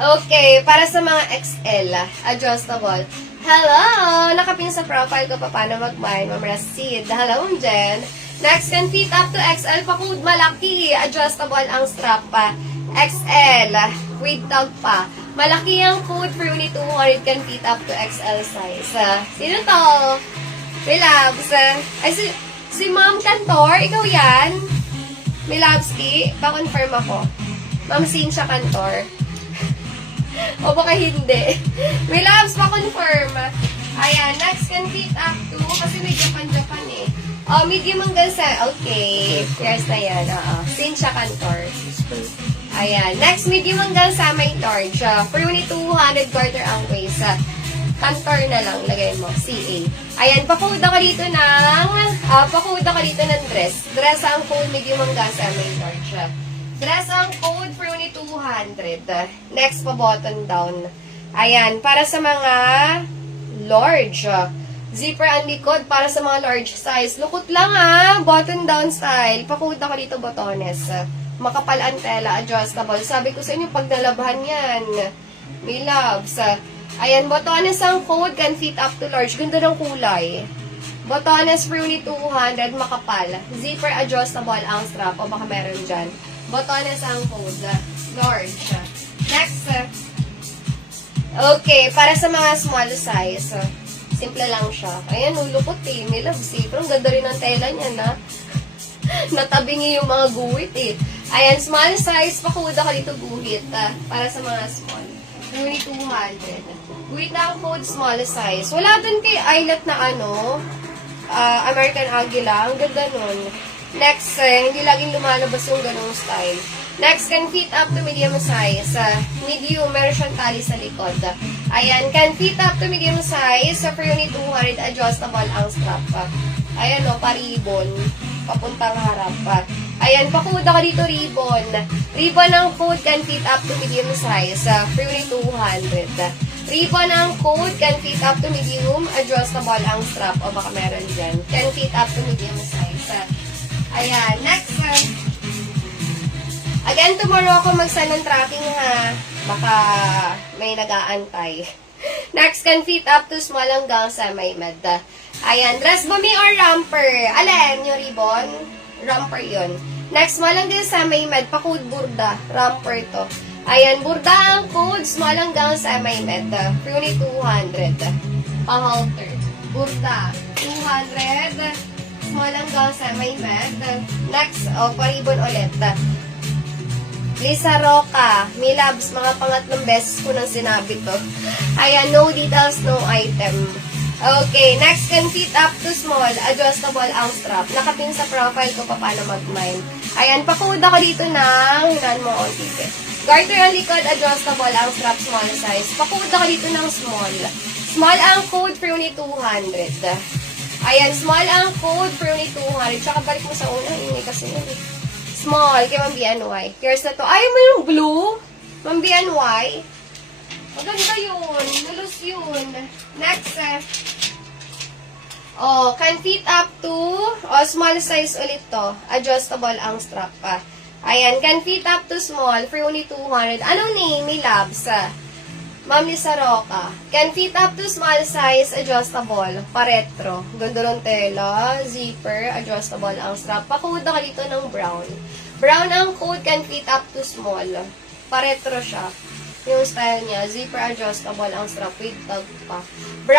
Okay, para sa mga XL, adjustable. Hello! Nakapin sa profile ko pa paano mag-mine. Ma'am Racid. Hello, Jen. Next, can fit up to XL. Pakod malaki. Adjustable ang strap pa. XL. With tag pa. Malaki ang code for unit 200 can fit up to XL size. Sino to? Milabs. Ay, si Ma'am Cantor. Ikaw yan? Milabski. Pa-confirm ako. Ma'am Cynthia Cantor. O baka hindi. May labs pa confirm. Ayan, next can fit up to, kasi may Japan eh. Oh, medium hanggang sa, okay. Yes na yan, Cynthia Cantor. Ayan, next medium hanggang sa may torch. For unit 200 quarter ang waist. Cantor na lang, lagay mo, CA. Ayan, pakuda ka dito ng dress. Dress ang code medium hanggang sa may torch. Dress ang code for unit 200. Next pa button down. Ayan, para sa mga large. Zipper ang likod para sa mga large size. Lukot lang button down style. Pakuda ko dito botones. Makapal ang tela, adjustable. Sabi ko sa inyo, pag nalabahan yan, may loves. Ayan, botones ang code can fit up to large. Ganda ng kulay. Botones for unit 200, makapal. Zipper adjustable ang strap. O baka meron dyan. Botones ang code. Large. Next. Okay, para sa mga small size. Simple lang siya. Ayan, ulupot eh. May loves eh. Pero ang ganda rin ang tela niya na. Natabingi yung mga guhit eh. Ayan, small size. Pakuda ka dito guhit. Para sa mga small. Unit 200. Guhit na ang code small size. Wala dun kay Eyelet na American Aguila. Ang ganda nun. Next, hindi laging lumalabas yung ganong style. Next, can fit up to medium size. Medium, meron siyang tali sa likod. Ayan, can fit up to medium size. For unit 200, adjustable ang strap. Ayan pa-ribbon. Papuntang harap. Ayan, pakuda ka dito ribbon. Ribbon ang code can fit up to medium size. For unit 200. Ribbon ang code can fit up to medium. Adjustable ang strap. O baka meron dyan. Can fit up to medium size. Ayan, next. Again, tomorrow ako mag-send ng tracking Baka may nag-aantay. Next, can fit up to small hanggang sa may med. Ayan, dress bumi or romper? Alin, yung ribbon? Romper yun. Next, small hanggang sa may med. Pakod burda. Romper to. Ayan, burda ang code. Small hanggang sa may med. For unit 200. Pa-halter. Burda. 200. Small hanggang sa may med. Next, pa-ribbon ulit. Lisa Roca, Milabs, mga pangatlong beses ko nang sinabi to. Ayan, no details, no item. Okay, next, can fit up to small, adjustable ang strap. Nakapin sa profile ko pa paano mag-mine. Ayan, pakuda ko dito ng, hinan mo on ticket. Garter ang likod, adjustable ang strap, small size. Pakuda ko dito ng small. Small ang code for unit 200. Ayan, small ang code for unit 200. Tsaka balik mo sa una, ingay kasi yun. Small, kay Ma'am BNY. Here's na to. Ayaw mo yung blue? Ma'am BNY? Maganda yun. Nalus yun. Next, can fit up to, small size ulit to. Adjustable ang strap pa. Ayan, can fit up to small for unit 200. Anong name ni Labs? Ma'am Lisa Roca. Can fit up to small size, adjustable. Pa-retro. Ganda ng tela. Zipper, adjustable ang strap. Pakuda ka dito ng brown. Brown ang code, can fit up to small. Pa-retro siya. Yung style niya. Zipper, adjustable ang strap with tag pa. Brown